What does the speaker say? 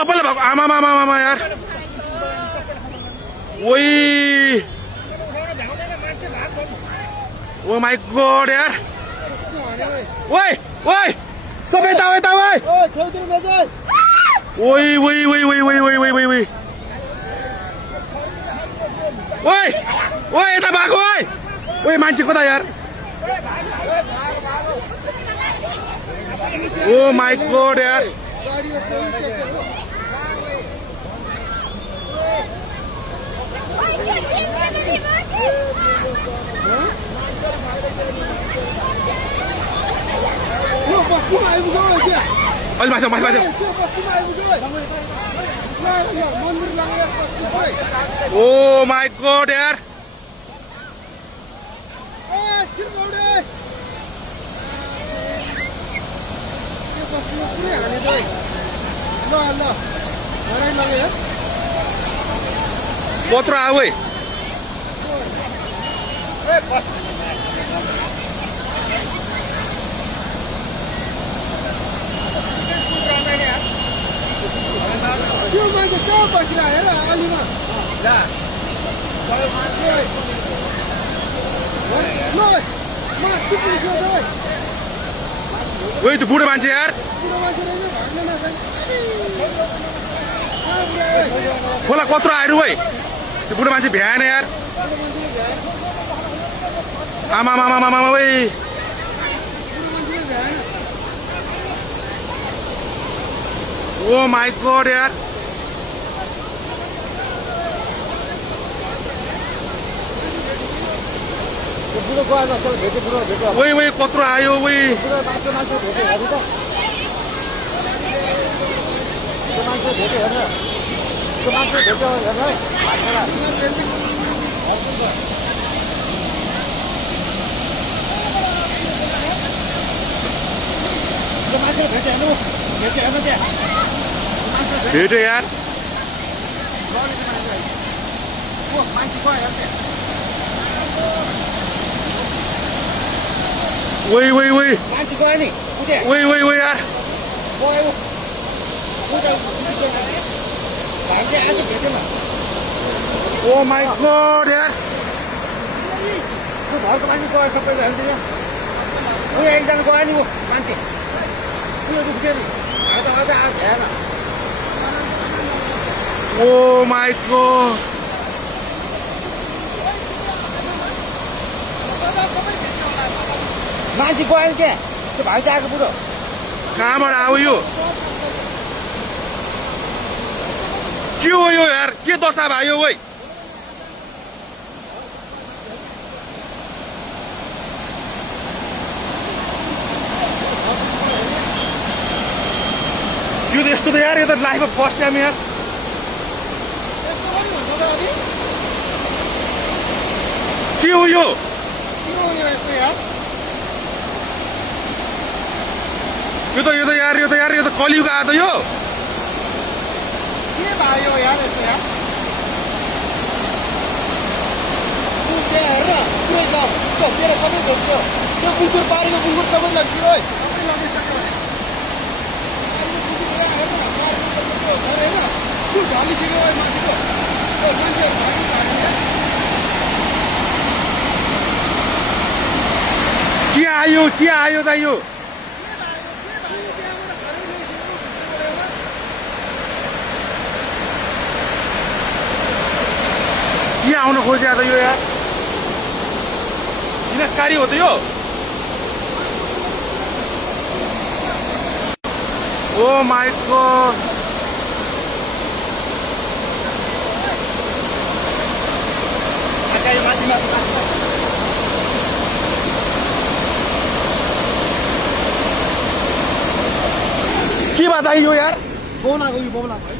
सबैले भएको आमा यार ओइ ओ माई गॉड यार ओइ ओइ सबै यता यता ओइ ओइ ओइ ओइ ओइ ओइ ओइ ओइ ओइ ओइ ओइ ओइ यता भएको ओइ ओइ मान्छे कता यार ओ माई गॉड यार अलि माथि माथि माथि ओ माई गॉड यार कत्रो आयो है त्यो मान्छे कहाँ बसिरहेको हेर अलिमा ओइ त्यो बुढो मान्छे यार खोला कत्रो आयो है त्यो बुढो मान्छे भ्याएन यार आमा मामा मामा ओइ ओ माई गॉड यार ओइ ओइ कत्रो आयो ओइ भेट्यो यार ओइ ओइ ओइ ओइ ओइ ओइ यार ओ माई गॉड यार घरको मान्छे गयो सबै एकजना गयो नि ऊ मान्छे ओ माई गॉड मान्छे गयो नि क्या त्यो भाइ त आएको बुढो कहाँबाट आयो यो के हो यो यार के दशा भयो ओइ यो त यस्तो त यार यो त लाइफमा फर्स्ट टाइम यार के हो यो यो त कलियुग आयो त यो के भयो यार यस्तो यार हेर पुरै तेरो सबै घोच्यो त्यो बुकुर पारेको बुकुर सबै लग्यो है त्यो ढलिसक्यो माथिको मान्छे के आयो त यो के आउन खोज्या त यो यार विनाशकारी हो त यो ओ माई गॉड के बात आयो यार फोन आएको यो बोला